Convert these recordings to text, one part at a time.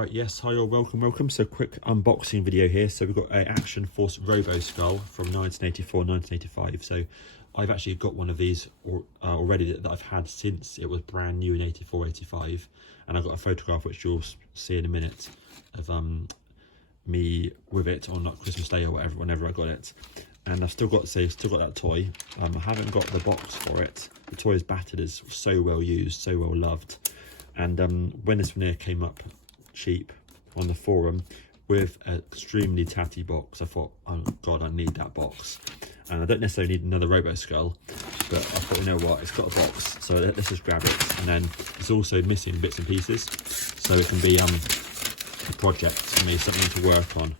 Right, yes, hi all, welcome. So quick unboxing video here. So we've got a Action Force RoboSkull from 1984, 1985. So I've actually got one of these already that I've had since it was brand new in 84, 85. And I've got a photograph which you'll see in a minute of me with it on like Christmas Day or whatever, whenever I got it. And I've still got that toy. I haven't got the box for it. The toy is battered, it's so well used, so well loved. And when this one here came up cheap on the forum with an extremely tatty box, I thought, oh god, I need that box. And I don't necessarily need another RoboSkull, but I thought, you know what, it's got a box, so let's just grab it. And then it's also missing bits and pieces, so it can be a project for me, something to work on,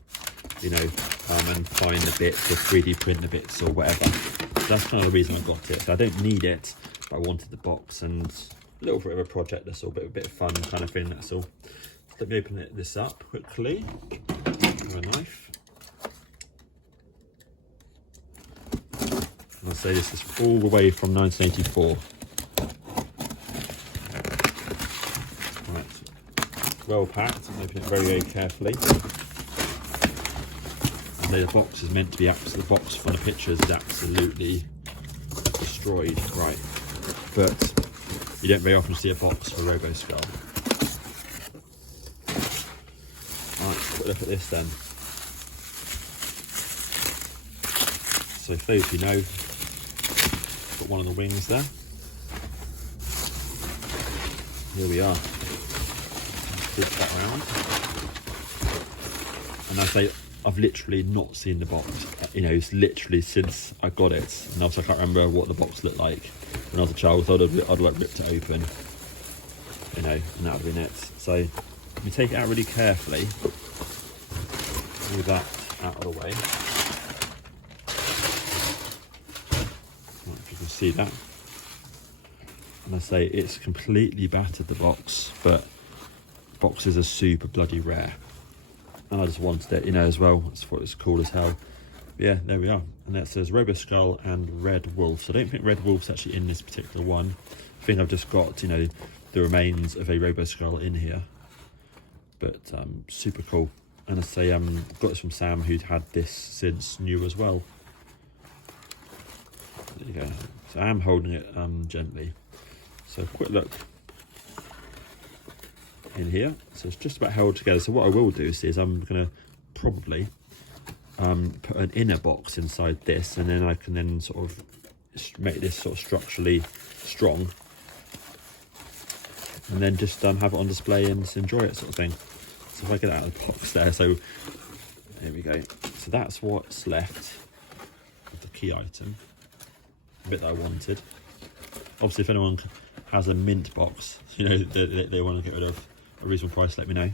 you know, and find the bits or 3D print the bits or whatever. So that's kind of the reason I got it. So I don't need it, but I wanted the box and a little bit of a project, that's all, a bit of fun kind of thing, that's all. Let me open this up quickly with a knife. And I'll say this is all the way from 1984. Right, well packed. I'm opening it very, very carefully. And the box is meant to be the box from the pictures is absolutely destroyed, right? But you don't very often see a box for RoboSkull. Right, quick look at this then. So for those who know, got one of the wings there. Here we are. Flip that round. And I say, I've literally not seen the box. You know, it's literally since I got it. And also I can't remember what the box looked like when I was a child. So I'd like ripped it open, you know, and that would have been it. So let me take it out really carefully. Move that out of the way. Right, if you can see that. And I say it's completely battered, the box, but boxes are super bloody rare. And I just wanted it, you know, as well. I thought it was cool as hell. But yeah, there we are. And that says RoboSkull and Red Wolf. So I don't think Red Wolf's actually in this particular one. I think I've just got, you know, the remains of a RoboSkull in here. But super cool. And I say, got this from Sam, who'd had this since new as well. There you go. So I am holding it gently. So quick look in here. So it's just about held together. So what I will do is I'm going to probably put an inner box inside this, and then I can then sort of make this sort of structurally strong, and then just have it on display and just enjoy it, sort of thing. So if I get it out of the box there, so there we go. So that's what's left of the key item, the bit that I wanted. Obviously, if anyone has a mint box, you know, they want to get rid of a reasonable price, let me know.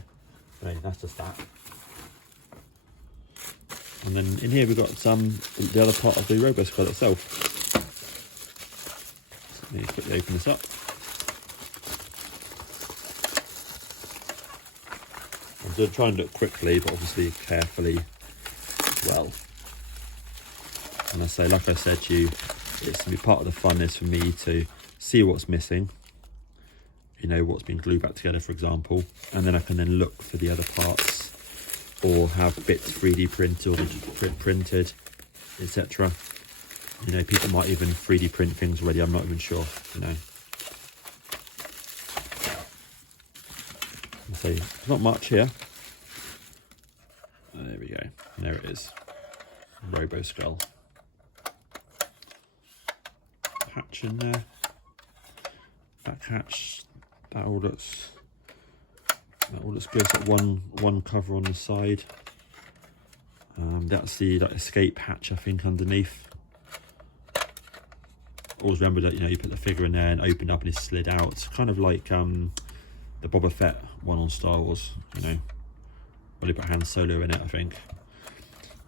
But anyway, that's just that. And then in here we've got the other part of the RoboSkull itself. So let me quickly open this up. I'm going to try and do it quickly, but obviously carefully as well. And I say, like I said to you, it's going to be part of the fun is for me to see what's missing, you know, what's been glued back together, for example, and then I can then look for the other parts or have bits 3D printed or printed, etc. You know, people might even 3D print things already, I'm not even sure, you know. So not much here. Oh, there we go. And there it is. RoboSkull. Hatch in there. Back hatch. That all looks good. It's got one cover on the side. That's the escape hatch, I think, underneath. Always remember that, you know, you put the figure in there and open up and it's slid out. It's kind of like the Boba Fett one on Star Wars, you know, when they put Han Solo in it, I think.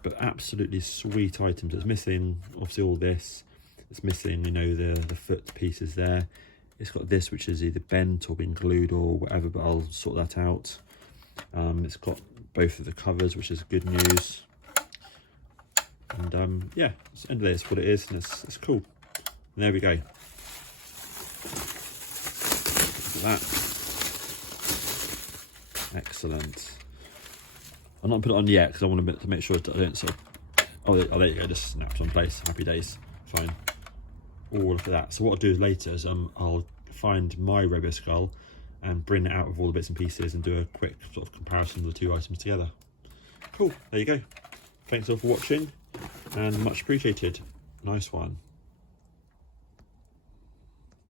But absolutely sweet items. It's missing obviously all this. It's missing, you know, the foot pieces there. It's got this, which is either bent or been glued or whatever, but I'll sort that out. It's got both of the covers, which is good news. And yeah, it's the end of this, what it is, and it's cool. And there we go. Look at that. Excellent. I'm not put it on yet because I want to make sure that I don't sort of... Oh, there you go, just snaps on place. Happy days. Fine. Oh, look at that. So what I'll do later is I'll find my RoboSkull and bring it out with all the bits and pieces and do a quick sort of comparison of the two items together. Cool, there you go. Thanks all for watching and much appreciated. Nice one.